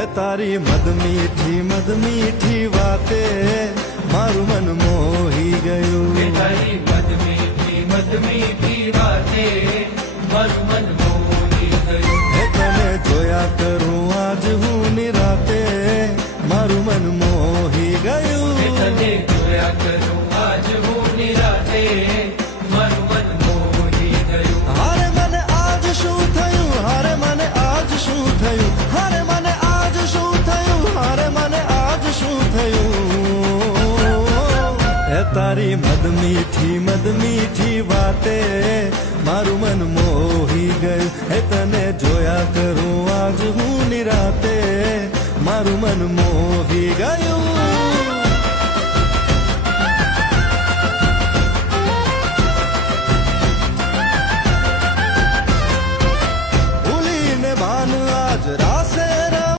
એ તારી મદ મીઠી વાતે મારું મન મોહી ગયું. તારી મદ મીઠી વાતે મારું મન મોહી ગયું. એ તને જોયા કરું આજ હું નિરાતે મારું મન મોહી ગયું. તને જોયા કરું આજ હું નિરાતે મારું મન મોહી ગયું. હારે મને આજ શું થયું, હારે મને આજ શું થયું, હારે મને આજ શું થયું, હારે મને આજ શું થયું. એ તારી મદ મીઠી વાતે મારું મન મોહી ગયું. એ તને જોયા કરું આજ હું નિરાતે મારું મન મોહી